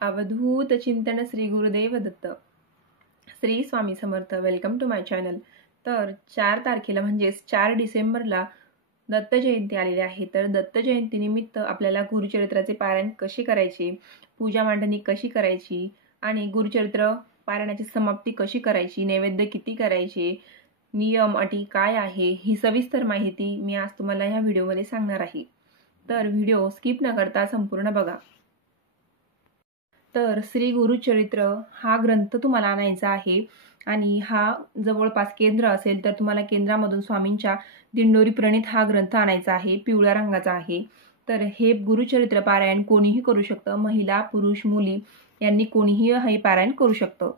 अवधूत चिंतन Shri Gurudev Datta. Shri Swami Samarth. Welcome to my channel. तर 4 तारखेला म्हणजेच 4 डिसेंबरला दत्त जयंती आलेली आहे. तर दत्त जयंतीनिमित्त आपल्याला गुरुचरित्राचे पारायण कसे करायचे, पूजा मांडणी कशी करायची आणि गुरुचरित्र पारायणाची समाप्ती कशी करायची, नैवेद्य किती करायचे, नियम अटी काय आहे, ही सविस्तर माहिती मी आज तुम्हाला ह्या व्हिडिओमध्ये सांगणार आहे. तर व्हिडिओ स्किप न करता संपूर्ण बघा. तर श्री गुरुचरित्र हा ग्रंथ तुम्हाला आणायचा आहे आणि हा जवळपास केंद्र असेल तर तुम्हाला केंद्रामधून स्वामींच्या दिंडोरी प्रणित हा ग्रंथ आणायचा आहे. पिवळ्या रंगाचा आहे. तर हे गुरुचरित्र पारायण कोणीही करू शकतं. महिला, पुरुष, मुली यांनी कोणीही हे पारायण करू शकतं.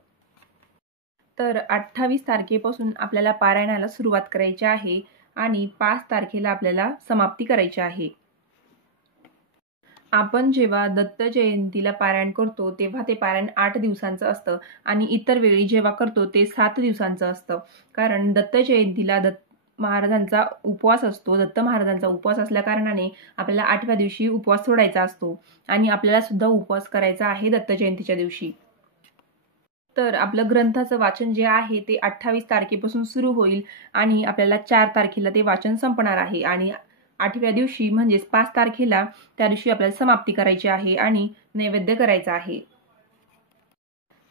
तर 28 तारखेपासून आपल्याला पारायणाला सुरुवात करायची आहे आणि 5 तारखेला आपल्याला समाप्ती करायची आहे. आपण जेव्हा दत्त जयंतीला पारायण करतो तेव्हा ते पारायण 8 दिवसांचं असतं आणि इतर वेळी जेव्हा करतो ते 7 दिवसांचं असतं. कारण दत्त जयंतीला दत्त महाराजांचा उपवास असतो. दत्त महाराजांचा उपवास असल्या कारणाने आपल्याला 8व्या दिवशी उपवास सोडायचा असतो आणि आपल्याला सुद्धा उपवास करायचा आहे दत्त जयंतीच्या दिवशी. तर आपलं ग्रंथाचं वाचन जे आहे ते 28 तारखेपासून सुरू होईल आणि आपल्याला 4 तारखेला ते वाचन संपणार आहे आणि 8व्या दिवशी म्हणजेच 5 तारखेला त्या दिवशी आपल्याला समाप्ती करायची आहे आणि नैवेद्य करायचा आहे.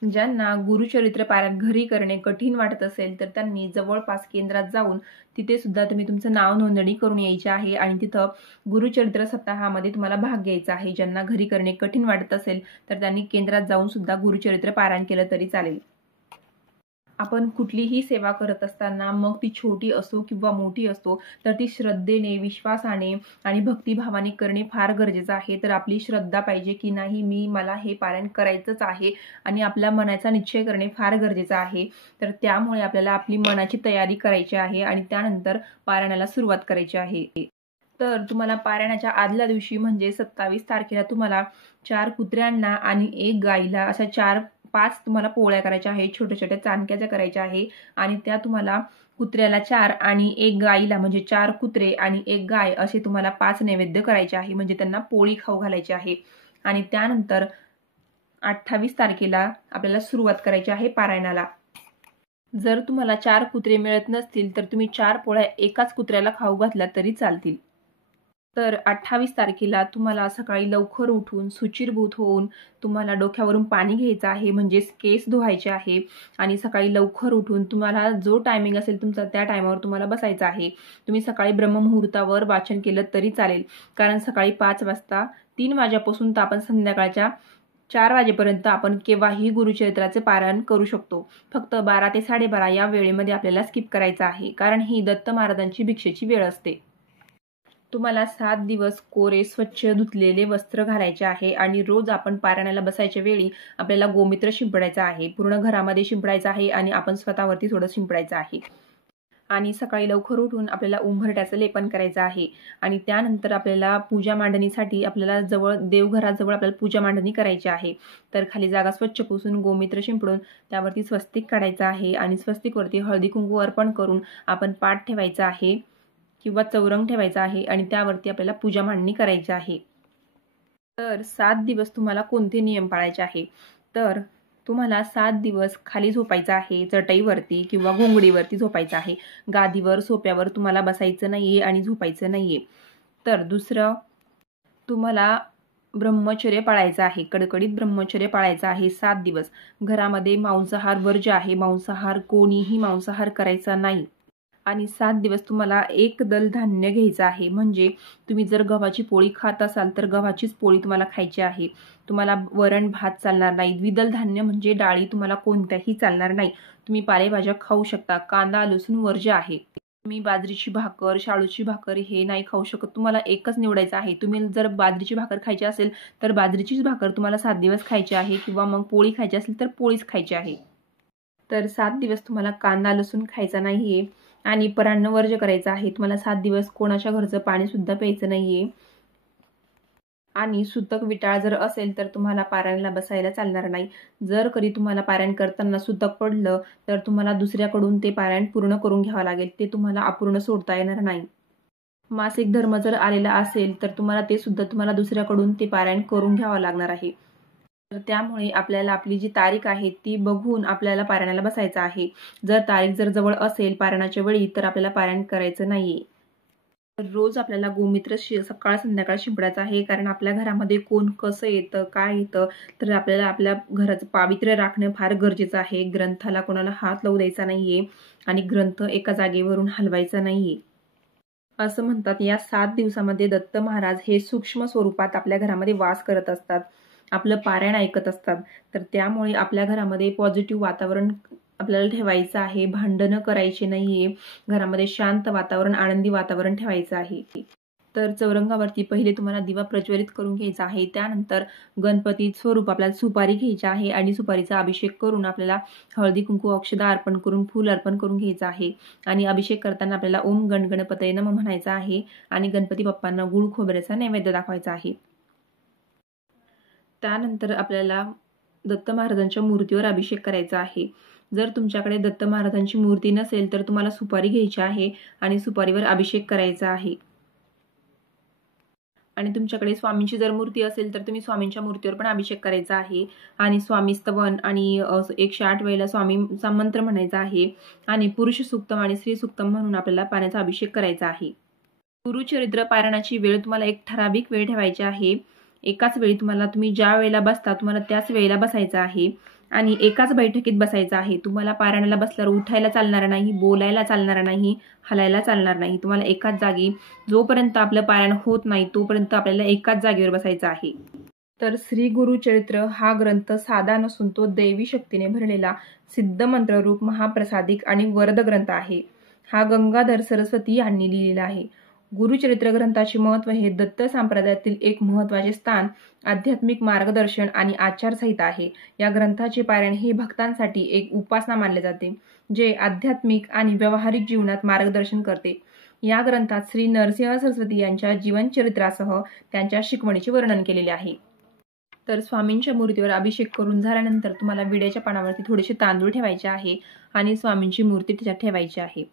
ज्यांना गुरुचरित्र पारायण घरी करणे कठीण वाटत असेल तर त्यांनी जवळपास केंद्रात जाऊन तिथे सुद्धा तुम्ही तुमचं नाव नोंदणी करून यायची आहे आणि तिथं गुरुचरित्र सप्ताहामध्ये तुम्हाला भाग घ्यायचा आहे. ज्यांना घरी करणे कठीण वाटत असेल तर त्यांनी केंद्रात जाऊन सुद्धा गुरुचरित्र पारायण केलं तरी चालेल. आपण कुठलीही सेवा करत असताना मग ती छोटी असो किंवा मोठी असो तर ती श्रद्धेने, विश्वासाने आणि भक्तिभावाने करणे फार गरजेचं आहे. तर आपली श्रद्धा पाहिजे की नाही मला हे पारायण करायचंच आहे आणि आपल्या मनाचा निश्चय करणे फार गरजेचं आहे. तर त्यामुळे आपल्याला आपली मनाची तयारी करायची आहे आणि त्यानंतर पारायणाला सुरुवात करायची आहे. तर तुम्हाला पारायणाच्या आदल्या दिवशी म्हणजे 27 तारखेला तुम्हाला 4 कुत्र्यांना आणि 1 गाईला अशा 4-5 तुम्हाला पोळ्या करायच्या आहेत. छोट्या छोट्या चाणक्याच्या करायच्या आहे आणि त्या तुम्हाला कुत्र्याला 4 आणि 1 गाईला म्हणजे 4 कुत्रे आणि 1 गाय असे तुम्हाला 5 नैवेद्य करायचे आहे. म्हणजे त्यांना पोळी खाऊ घालायची आहे आणि त्यानंतर 28 तारखेला आपल्याला सुरुवात करायची आहे पारायणाला. जर तुम्हाला 4 कुत्रे मिळत नसतील तर तुम्ही 4 पोळ्या एकाच कुत्र्याला खाऊ घातल्या तरी चालतील. तर 28 तारखेला तुम्हाला सकाळी लवकर उठून शुचिर्भूत होऊन तुम्हाला डोक्यावरून पाणी घ्यायचं आहे म्हणजेच केस धुवायचे आहे आणि सकाळी लवकर उठून तुम्हाला जो टायमिंग असेल तुमचा त्या टायमावर तुम्हाला बसायचं आहे. तुम्ही सकाळी ब्रह्ममुहूर्तावर वाचन केलं तरी चालेल. कारण सकाळी 5 वाजता 3 वाजेपासून तर आपण संध्याकाळच्या 4 वाजेपर्यंत आपण केव्हाही गुरुचरित्राचे पारायण करू शकतो. फक्त 12 ते 12:30 या वेळेमध्ये आपल्याला स्किप करायचं आहे कारण ही दत्त महाराजांची भिक्षेची वेळ असते. तुम्हाला 7 दिवस कोरे स्वच्छ धुतलेले वस्त्र घालायचे आहे आणि रोज आपण पारायणाला बसायच्या वेळी आपल्याला गोमूत्र शिंपडायचं आहे. पूर्ण घरामध्ये शिंपडायचं आहे आणि आपण स्वतःवरती थोडं शिंपडायचं आहे. आणि सकाळी लवकर उठून आपल्याला उंबरठ्याचं लेपन करायचं आहे आणि त्यानंतर आपल्याला पूजा मांडणीसाठी आपल्याला देवघराजवळ आपल्याला पूजा मांडणी करायची आहे. तर खाली जागा स्वच्छ पुसून गोमूत्र शिंपडून त्यावरती स्वस्तिक काढायचं आहे आणि स्वस्तिकवरती हळदी कुंकू अर्पण करून आपण पाठ ठेवायचा आहे किंवा चौरंग ठेवायचा आहे आणि त्यावरती आपल्याला पूजा मांडणी करायची आहे. तर 7 दिवस तुम्हाला कोणते नियम पाळायचे आहे तर तुम्हाला 7 दिवस खाली झोपायचं आहे. चटईवरती किंवा घोंगडीवरती झोपायचं आहे. गादीवर सोप्यावर तुम्हाला बसायचं नाहीये आणि झोपायचं नाहीये. तर दुसरं तुम्हाला ब्रह्मचर्य पाळायचं आहे. कडकडीत ब्रह्मचर्य पाळायचं आहे 7 दिवस. घरामध्ये मांसाहार वर्ज्य आहे. कोणीही मांसाहार करायचा नाही आणि 7 दिवस तुम्हाला एकदल धान्य घ्यायचं आहे. म्हणजे तुम्ही जर गव्हाची पोळी खात असाल तर गव्हाचीच पोळी तुम्हाला खायची आहे. तुम्हाला वरण भात चालणार नाही. द्विदल धान्य म्हणजे डाळी तुम्हाला कोणत्याही चालणार नाही. तुम्ही पालेभाज्या खाऊ शकता. कांदा लसूण वर्ज्य आहे. तुम्ही बाजरीची भाकर, शाळूची भाकर हे नाही खाऊ शकत. तुम्हाला एकच निवडायचं आहे. तुम्ही जर बाजरीची भाकर खायची असेल तर बाजरीचीच भाकर तुम्हाला 7 दिवस खायची आहे किंवा मग पोळी खायची असेल तर पोळीच खायची आहे. तर 7 दिवस तुम्हाला कांदा लसूण खायचा नाहीये आणि परान्न वर्ज्य करायचं आहे. तुम्हाला 7 दिवस कोणाच्या घरचं पाणी सुद्धा प्यायचं नाहीये आणि सुतक विटाळ जर असेल तर तुम्हाला पारायणाला बसायला चालणार नाही. जर कधी तुम्हाला पारायण करताना सुतक पडलं तर तुम्हाला दुसऱ्याकडून ते पारायण पूर्ण करून घ्यावं लागेल. ते तुम्हाला अपूर्ण सोडता येणार नाही. मासिक धर्म जर आलेला असेल तर तुम्हाला ते सुद्धा दुसऱ्याकडून ते पारायण करून घ्यावं लागणार आहे. तर त्यामुळे आपल्याला आपली जी तारीख आहे ती बघून आपल्याला पारायणाला बसायचं आहे. जर तारीख जवळ असेल पारायणाच्या वेळी तर आपल्याला पारायण करायचं नाहीये. रोज आपल्याला गोमूत्र सकाळ संध्याकाळ शिंपडायचं आहे, कारण आपल्या घरामध्ये कोण कसं येतं, काय येतं, तर आपल्याला आपल्या घराचं पावित्र्य राखणं फार गरजेचं आहे. ग्रंथाला कोणाला हात लावू द्यायचा नाहीये आणि ग्रंथ एका जागेवरून हलवायचा नाहीये. असं म्हणतात या 7 दिवसामध्ये दत्त महाराज हे सूक्ष्म स्वरूपात आपल्या घरामध्ये वास करत असतात, आपलं पारायण ऐकत असतात. तर त्यामुळे आपल्या घरामध्ये पॉझिटिव्ह वातावरण आपल्याला ठेवायचं आहे, भांडणं करायचे नाहीये, घरामध्ये शांत वातावरण, आनंदी वातावरण ठेवायचं आहे. तर चौरंगावरती पहिले तुम्हाला दिवा प्रज्वलित करून घ्यायचा आहे. त्यानंतर गणपती स्वरूप आपल्याला सुपारी घ्यायची आहे आणि सुपारीचा अभिषेक करून आपल्याला हळदी कुंकू अक्षदा अर्पण करून फूल अर्पण करून घ्यायचं आहे. आणि अभिषेक करताना आपल्याला ओम गणगणपतये नमः म्हणायचं आहे आणि गणपती बाप्पांना गुळ खोबऱ्याचा नैवेद्य दाखवायचा आहे. त्यानंतर आपल्याला दत्त महाराजांच्या मूर्तीवर अभिषेक करायचा आहे. जर तुमच्याकडे दत्त महाराजांची मूर्ती नसेल तर तुम्हाला सुपारी घ्यायची आहे आणि सुपारीवर अभिषेक करायचा आहे. आणि तुमच्याकडे स्वामींची जर मूर्ती असेल तर तुम्ही स्वामींच्या मूर्तीवर पण अभिषेक करायचा आहे आणि स्वामी स्तवन आणि 108 वेळेला स्वामींचा मंत्र म्हणायचा आहे आणि पुरुष सूक्तम आणि स्त्री सूक्तम म्हणून आपल्याला पाण्याचा अभिषेक करायचा आहे. गुरुचरित्र पारायणाची वेळ तुम्हाला एक ठराविक वेळ ठेवायची आहे. एकाच वेळी तुम्ही ज्या वेळेला बसता तुम्हाला त्याच वेळेला बसायचं आहे आणि एकाच बैठकीत बसायचं आहे. तुम्हाला पारायणाला बसल्यावर उठायला चालणार नाही, बोलायला चालणार नाही, हलायला चालणार नाही. तुम्हाला एकाच जागी जोपर्यंत आपलं पारायण होत नाही तोपर्यंत आपल्याला एकाच जागेवर बसायचं आहे. तर श्री गुरुचरित्र हा ग्रंथ साधा नसून तो दैवी शक्तीने भरलेला सिद्ध मंत्ररूप महाप्रसादिक आणि वरद ग्रंथ आहे. हा गंगाधर सरस्वती यांनी लिहिलेला आहे. गुरुचरित्र ग्रंथाचे महत्त्व हे दत्त संप्रदायातील एक महत्त्वाचे स्थान, आध्यात्मिक मार्गदर्शन आणि आचारसंहिता आहे. या ग्रंथाचे पारायण हे भक्तांसाठी एक उपासना मानले जाते, जे आध्यात्मिक आणि व्यावहारिक जीवनात मार्गदर्शन करते. या ग्रंथात श्री नरसिंह सरस्वती यांच्या जीवनचरित्रासह त्यांच्या शिकवणीचे वर्णन केलेले आहे. तर स्वामींच्या मूर्तीवर अभिषेक करून झाल्यानंतर तुम्हाला विड्याच्या पानावरती थोडेसे तांदूळ ठेवायचे आहे आणि स्वामींची मूर्ती त्याच्यात ठेवायची आहे.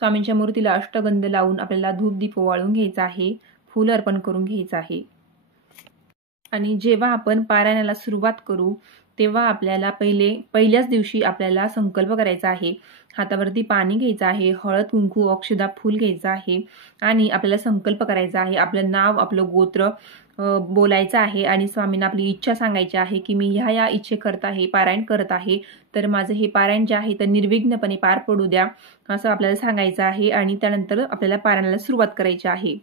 स्वामींच्या मूर्तीला अष्टगंध लावून आपल्याला धूप दीप ओवाळून घ्यायचा आहे, फूल अर्पण करून घ्यायचं आहे. आणि जेव्हा आपण पारायणाला सुरुवात करू तेव्हा आपल्याला पहिल्याच दिवशी आपल्याला संकल्प करायचा आहे. हातावरती पाणी घ्यायचं आहे, हळद कुंकू अक्षदा फूल घ्यायचं आहे आणि आपल्याला संकल्प करायचा आहे. आपलं नाव आपलं गोत्र बोलायचं आहे आणि स्वामींना आपली इच्छा सांगायची आहे की मी ह्या इच्छेकरता हे पारायण करत आहे, तर माझं हे पारायण जे आहे तर निर्विघ्नपणे पार पडू द्या असं आपल्याला सांगायचं आहे. आणि त्यानंतर आपल्याला पारायणाला सुरुवात करायची आहे.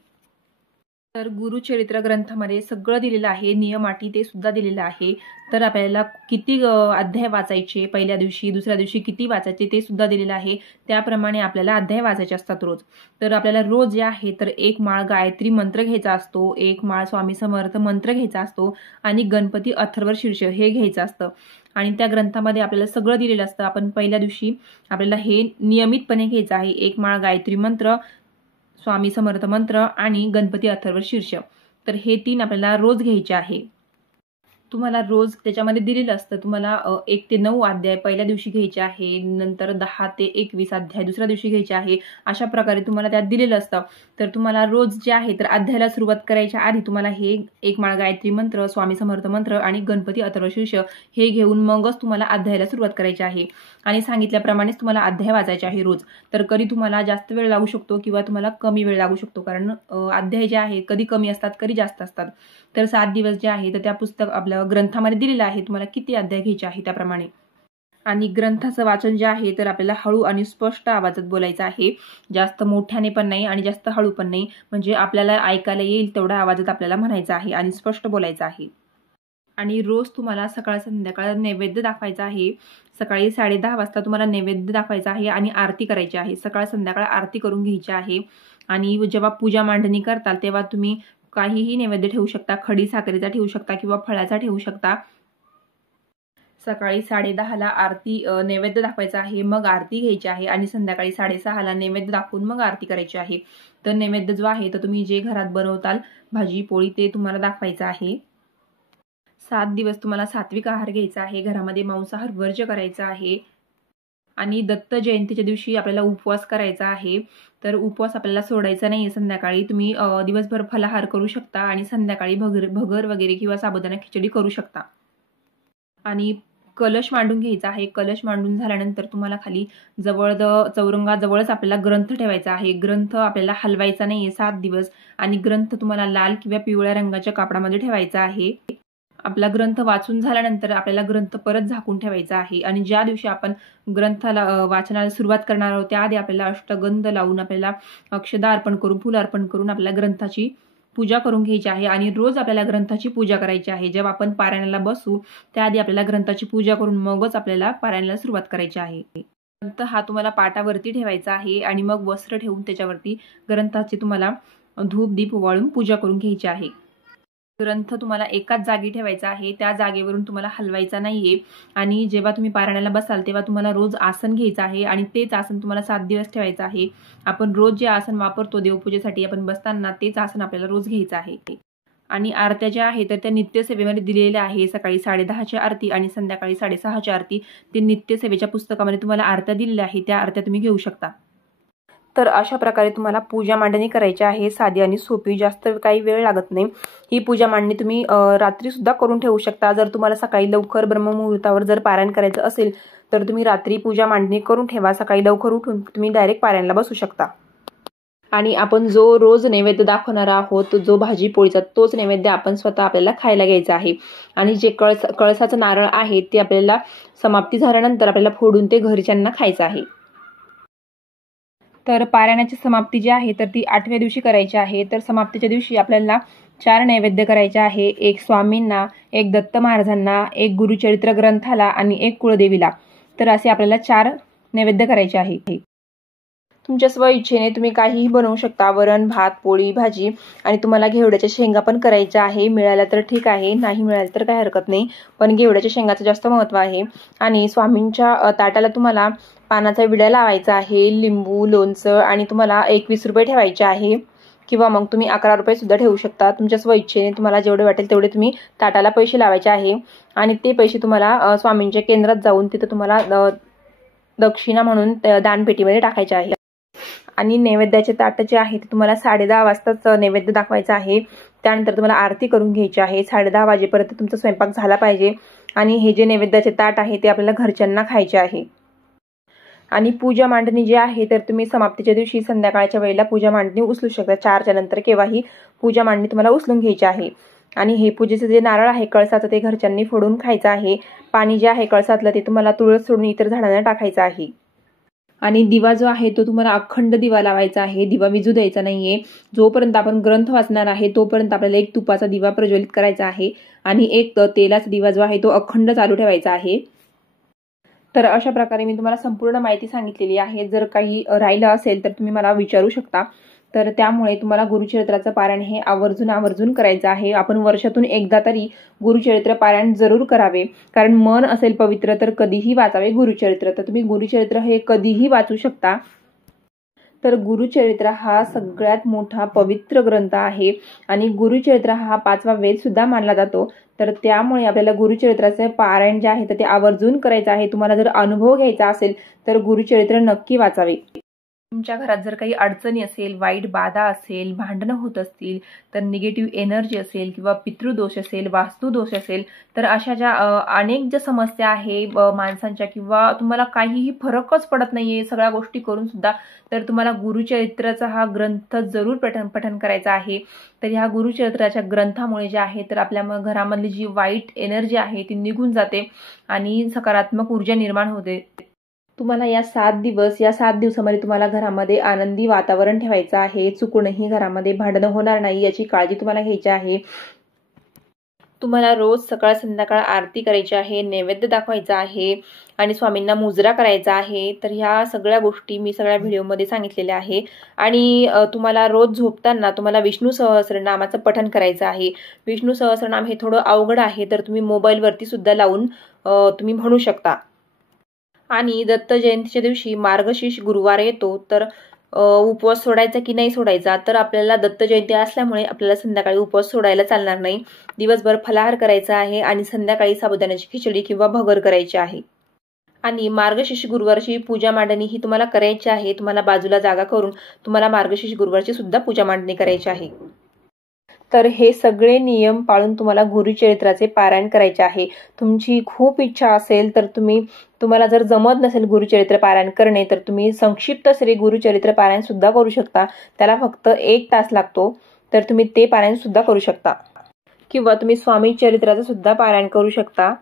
तर गुरुचरित्र ग्रंथामध्ये सगळं दिलेलं आहे, नियम अटी ते सुद्धा दिलेलं आहे. तर आपल्याला किती अध्याय वाचायचे, पहिल्या दिवशी दुसऱ्या दिवशी किती वाचायचे ते सुद्धा दिलेलं आहे. त्याप्रमाणे आपल्याला अध्याय वाचायचे असतात रोज. तर आपल्याला रोज जे आहे तर 1 माळ गायत्री मंत्र घ्यायचा असतो, 1 माळ स्वामी समर्थ मंत्र घ्यायचा असतो आणि गणपती अथर्व शीर्ष हे घ्यायचं असतं. आणि त्या ग्रंथामध्ये आपल्याला सगळं दिलेलं असतं. आपण पहिल्या दिवशी आपल्याला हे नियमितपणे घ्यायचं आहे. 1 माळ गायत्री मंत्र, स्वामी समर्थ मंत्र आणि गणपती अथर्व शीर्ष. तर हे 3 आपल्याला रोज घ्यायचे आहे. तुम्हाला रोज त्याच्यामध्ये दिलेलं असतं. तुम्हाला 1 ते 9 अध्याय पहिल्या दिवशी घ्यायचे आहे, नंतर 10 ते 21 अध्याय दुसऱ्या दिवशी घ्यायचे आहे. अशा प्रकारे तुम्हाला त्यात दिलेलं असतं. तर तुम्हाला रोज जे आहे तर अध्यायाला सुरुवात करायच्या आधी तुम्हाला हे 1 माळ गायत्री मंत्र, स्वामी समर्थ मंत्र आणि गणपती अथर्व शीर्ष हे घेऊन मगच तुम्हाला अध्यायाला सुरुवात करायची आहे. आणि सांगितल्याप्रमाणेच तुम्हाला अध्याय वाचायचे आहे रोज. तर कधी तुम्हाला जास्त वेळ लागू शकतो किंवा तुम्हाला कमी वेळ लागू शकतो, कारण अध्याय जे आहे कधी कमी असतात कधी जास्त असतात. तर 7 दिवस जे आहे तर त्या पुस्तक आपल्या ग्रंथामध्ये दिलेलं आहे, तुम्हाला किती अध्याय घ्यायचे आहे त्याप्रमाणे. आणि ग्रंथाचं वाचन जे आहे तर आपल्याला हळू आणि स्पष्ट आवाजात बोलायचं आहे. जास्त मोठ्याने पण नाही आणि जास्त हळू पण नाही, म्हणजे आपल्याला ऐकायला येईल तेवढ्या आवाजात आपल्याला म्हणायचं आहे आणि स्पष्ट बोलायचं आहे. आणि रोज तुम्हाला सकाळ संध्याकाळ नैवेद्य दाखवायचा आहे. सकाळी 10:30 वाजता तुम्हाला नैवेद्य दाखवायचा आहे आणि आरती करायची आहे. सकाळ संध्याकाळ आरती करून घ्यायची आहे. आणि जेव्हा पूजा मांडणी करताल तेव्हा तुम्ही काहीही नैवेद्य ठेवू शकता, खडी साखरेचा ठेवू शकता किंवा फळाचा ठेवू शकता. सकाळी 10:30ला आरती नैवेद्य दाखवायचा आहे, मग आरती घ्यायची आहे आणि संध्याकाळी 6:30ला नैवेद्य दाखवून मग आरती करायची आहे. तर नैवेद्य जो आहे तर तुम्ही जे घरात बनवताल भाजी पोळी ते तुम्हाला दाखवायचं आहे. 7 दिवस तुम्हाला सात्विक आहार घ्यायचा आहे, घरामध्ये मांसाहार वर्ज्य करायचा आहे. आणि दत्त जयंतीच्या दिवशी आपल्याला उपवास करायचा आहे. तर उपवास आपल्याला सोडायचा नाही. संध्याकाळी तुम्ही दिवसभर फलाहार करू शकता आणि संध्याकाळी भगर वगैरे किंवा साबुदाणा खिचडी करू शकता. आणि कलश मांडून घ्यायचा आहे. कलश मांडून झाल्यानंतर तुम्हाला खाली कलश मांडून घ्यायचा आहे. कलश मांडून झाल्यानंतर तुम्हाला खाली चौरंगाजवळच आपल्याला ग्रंथ ठेवायचा आहे. ग्रंथ आपल्याला हलवायचा नाहीये 7 दिवस आणि ग्रंथ तुम्हाला लाल किंवा पिवळ्या रंगाच्या कापडामध्ये ठेवायचा आहे. आपला ग्रंथ वाचून झाल्यानंतर आपल्याला ग्रंथ परत झाकून ठेवायचा आहे आणि ज्या दिवशी आपण ग्रंथाला वाचनाला सुरुवात करणार आहोत त्याआधी आपल्याला अष्टगंध लावून आपल्याला अक्षदा अर्पण करून फुल अर्पण करून आपल्या ग्रंथाची पूजा करून घ्यायची आहे आणि रोज आपल्याला ग्रंथाची पूजा करायची आहे. जेव्हा आपण पारायणाला बसू त्याआधी आपल्याला ग्रंथाची पूजा करून मगच आपल्याला पारायणाला सुरुवात करायची आहे. ग्रंथ हा तुम्हाला पाटावरती ठेवायचा आहे आणि मग वस्त्र ठेवून त्याच्यावरती ग्रंथाची तुम्हाला धूप दीप ओवाळून पूजा करून घ्यायची आहे. ग्रंथ तुम्हाला एकाच जागी ठेवायचा आहे. त्या जागेवरून तुम्हाला हलवायचा नाहीये आणि जेव्हा तुम्ही पारायणाला बसाल तेव्हा तुम्हाला रोज आसन घ्यायचं आहे आणि तेच आसन तुम्हाला 7 दिवस ठेवायचं आहे. आपण रोज जे आसन वापरतो देवपूजेसाठी आपण बसताना तेच आसन आपल्याला रोज घ्यायचं आहे. आणि आरत्या ज्या आहेत तर त्या नित्यसेवेमध्ये दिलेल्या आहे. सकाळी 10:30ची आरती आणि संध्याकाळी 6:30ची आरती. ते नित्यसेवेच्या पुस्तकामध्ये तुम्हाला आरत्या दिलेल्या आहे. त्या आरत्या तुम्ही घेऊ शकता. तर अशा प्रकारे तुम्हाला पूजा मांडणी करायची आहे. साधी आणि सोपी, जास्त काही वेळ लागत नाही. ही पूजा मांडणी तुम्ही रात्री सुद्धा करून ठेवू शकता. जर तुम्हाला सकाळी लवकर ब्रह्ममुहूर्तावर जर पारायण करायचं असेल तर तुम्ही रात्री पूजा मांडणी करून ठेवा. सकाळी लवकर उठून तुम्ही डायरेक्ट पारायणाला बसू शकता. आणि आपण जो रोज नैवेद्य दाखवणार आहोत, जो भाजी पोळीचा, तोच नैवेद्य आपण स्वतः आपल्याला खायला घ्यायचा आहे. आणि जे कळसाचं नारळ आहे ते आपल्याला समाप्ती झाल्यानंतर आपल्याला फोडून ते घरच्यांना खायचं आहे. तर पारायणाची समाप्ती जी आहे तर ती 8व्या दिवशी करायची आहे. तर समाप्तीच्या दिवशी आपल्याला 4 नैवेद्य करायचे आहे. एक स्वामींना, एक दत्त महाराजांना, एक गुरुचरित्र ग्रंथाला आणि एक कुळदेवीला. तर असे आपल्याला 4 नैवेद्य करायचे आहे. तुमच्या स्वइच्छेने तुम्ही काहीही बनवू शकता. वरण, भात, पोळी, भाजी आणि तुम्हाला घेवड्याच्या शेंगा पण करायच्या आहे. मिळाल्या तर ठीक आहे, नाही मिळाल्या तर काही हरकत नाही. पण घेवड्याच्या शेंगाचं जास्त महत्त्व आहे. आणि स्वामींच्या ताटाला तुम्हाला पानाचा विडा लावायचा आहे, लिंबू, लोणचं आणि तुम्हाला 21 रुपये ठेवायचे आहे किंवा मग तुम्ही 11 रुपये सुद्धा ठेवू शकता. तुमच्या स्वइच्छेने तुम्हाला जेवढे वाटेल तेवढे तुम्ही ताटाला पैसे लावायचे आहे आणि ते पैसे तुम्हाला स्वामींच्या केंद्रात जाऊन तिथं तुम्हाला दक्षिणा म्हणून दानपेटीमध्ये टाकायचे आहे. आणि नैवेद्याचे ताट जे आहे ते तुम्हाला 10:30 वाजताच नैवेद्य दाखवायचा आहे. त्यानंतर तुम्हाला आरती करून घ्यायची आहे. 10:30 वाजेपर्यंत तुमचा स्वयंपाक झाला पाहिजे. आणि हे जे नैवेद्याचे ताट आहे ते आपल्याला घरच्यांना खायचे आहे. आणि पूजा मांडणी जी आहे तर तुम्ही समाप्तीच्या दिवशी संध्याकाळच्या वेळेला पूजा मांडणी उचलू शकता. 4च्या नंतर केव्हाही पूजा मांडणी तुम्हाला उचलून घ्यायची आहे. आणि हे पूजेचं जे नारळ आहे कळसाचं ते घरच्यांनी फोडून खायचं आहे. पाणी जे आहे कळसातलं ते तुम्हाला तुळस सोडून इतर झाडांना टाकायचं आहे. आणि दिवा जो आहे तो तुम्हाला अखंड दिवा लावायचा आहे. दिवा विझू द्यायचा नाहीये. जोपर्यंत आपण ग्रंथ वाचणार आहे तोपर्यंत आपल्याला एक तुपाचा दिवा प्रज्वलित करायचा आहे आणि एक तेलाचा दिवा जो आहे तो अखंड चालू ठेवायचा आहे. तर अशा प्रकारे मी तुम्हाला संपूर्ण माहिती सांगितलेली आहे. जर काही राहिलं असेल तर तुम्ही मला विचारू शकता. तर त्यामुळे तुम्हाला गुरुचरित्राचं पारायण हे आवर्जून करायचं आहे. आपण वर्षातून एकदा तरी गुरुचरित्र पारायण जरूर करावे. कारण मन असेल पवित्र तर कधीही वाचावे गुरुचरित्र. तर तुम्ही गुरुचरित्र हे कधीही वाचू शकता. तर गुरुचरित्र हा सगळ्यात मोठा पवित्र ग्रंथ आहे आणि गुरुचरित्र हा 5वा वेद सुद्धा मानला जातो. तर त्यामुळे आपल्याला गुरुचरित्राचे पारायण जे आहे तर ते आवर्जून करायचं आहे. तुम्हाला जर अनुभव घ्यायचा असेल तर गुरुचरित्र नक्की वाचावे. तुमच्या घरात जर काही अडचणी असेल, वाईट बाधा असेल, भांडणं होत असतील, तर निगेटिव्ह एनर्जी असेल किंवा पितृदोष असेल, वास्तुदोष असेल, तर अशा ज्या अनेक ज्या समस्या आहे माणसांच्या किंवा तुम्हाला काहीही फरकच पडत नाहीये सगळ्या गोष्टी करून सुद्धा, तर तुम्हाला गुरुचरित्राचा हा ग्रंथ जरूर पठण करायचा आहे. तर ह्या गुरुचरित्राच्या ग्रंथामुळे जे आहे तर आपल्या घरामधली जी वाईट एनर्जी आहे ती निघून जाते आणि सकारात्मक ऊर्जा निर्माण होते. तुम्हाला या 7 दिवसामध्ये तुम्हाला घरामध्ये आनंदी वातावरण ठेवायचं आहे. चुकूनही घरामध्ये भांडणं होणार नाही याची काळजी तुम्हाला घ्यायची आहे. तुम्हाला रोज सकाळ संध्याकाळ आरती करायची आहे, नैवेद्य दाखवायचा आहे आणि स्वामींना मुजरा करायचा आहे. तर ह्या सगळ्या गोष्टी मी सगळ्या व्हिडिओमध्ये सांगितलेल्या आहे. आणि तुम्हाला रोज झोपताना तुम्हाला विष्णू सहस्रनामाचं पठण करायचं आहे. विष्णू सहस्रनाम हे थोडं अवघड आहे तर तुम्ही मोबाईलवरती सुद्धा लावून तुम्ही म्हणू शकता. आणि दत्त जयंतीच्या दिवशी मार्गशीर्ष गुरुवार येतो तर उपवास सोडायचा की नाही सोडायचा, तर आपल्याला दत्त जयंती असल्यामुळे आपल्याला संध्याकाळी उपवास सोडायला चालणार नाही. दिवसभर फलाहार करायचा आहे आणि संध्याकाळी साबुदाण्याची खिचडी किंवा भगर करायची आहे. आणि मार्गशीर्ष गुरुवारची पूजा मांडणी ही तुम्हाला करायची आहे. तुम्हाला बाजूला जागा करून तुम्हाला मार्गशीर्ष गुरुवारची सुद्धा पूजा मांडणी करायची आहे. तर हे सगळे नियम पाळून तुम्हाला गुरुचरित्राचे पारायण करायचे आहे। तुमची खूप इच्छा असेल तर तुम्हाला जर जमत नसेल गुरुचरित्र पारायण करणे तर तुम्ही संक्षिप्त श्री गुरुचरित्र पारायण सुद्धा करू शकता। त्याला फक्त 1 तास लागतो, तर तुम्ही ते पारायण सुद्धा करू शकता किंवा तुम्ही स्वामी चरित्राचं सुद्धा पारायण करू शकता।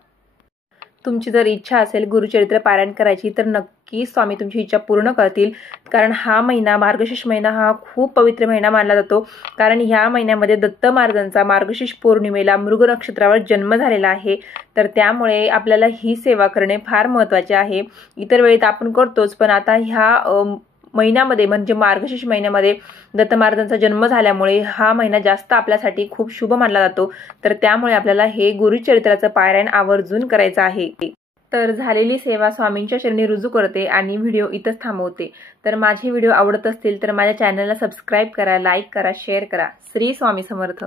तुमची जर इच्छा असेल गुरुचरित्र पारायण करायची तर नक्की स्वामी तुमची इच्छा पूर्ण करतील। कारण हा महिना मार्गशीर्ष महिना हा खूप पवित्र महिना मानला जातो, कारण ह्या महिन्यामध्ये दत्त महाराजांचा मार्गशीर्ष पौर्णिमेला मृग नक्षत्रावर जन्म झालेला आहे। तर त्यामुळे आपल्याला ही सेवा करणे फार महत्त्वाचे आहे। इतर वेळेत आपण करतोच, पण आता ह्या महिन्यामध्ये म्हणजे मार्गशीर्ष महिन्यामध्ये दत्त महाराजांचा जन्म झाल्यामुळे हा महिना जास्त आपल्यासाठी खूप शुभ मानला जातो। तर त्यामुळे आपल्याला हे गुरुचरित्राचं पारायण आवर्जून करायचं आहे। तर झालेली सेवा स्वामींच्या चरणी रुजू करते आणि व्हिडिओ इथंच थांबवते। तर माझे व्हिडिओ आवडत असतील तर माझ्या चॅनलला सबस्क्राईब करा, लाईक करा, शेअर करा। श्री स्वामी समर्थ।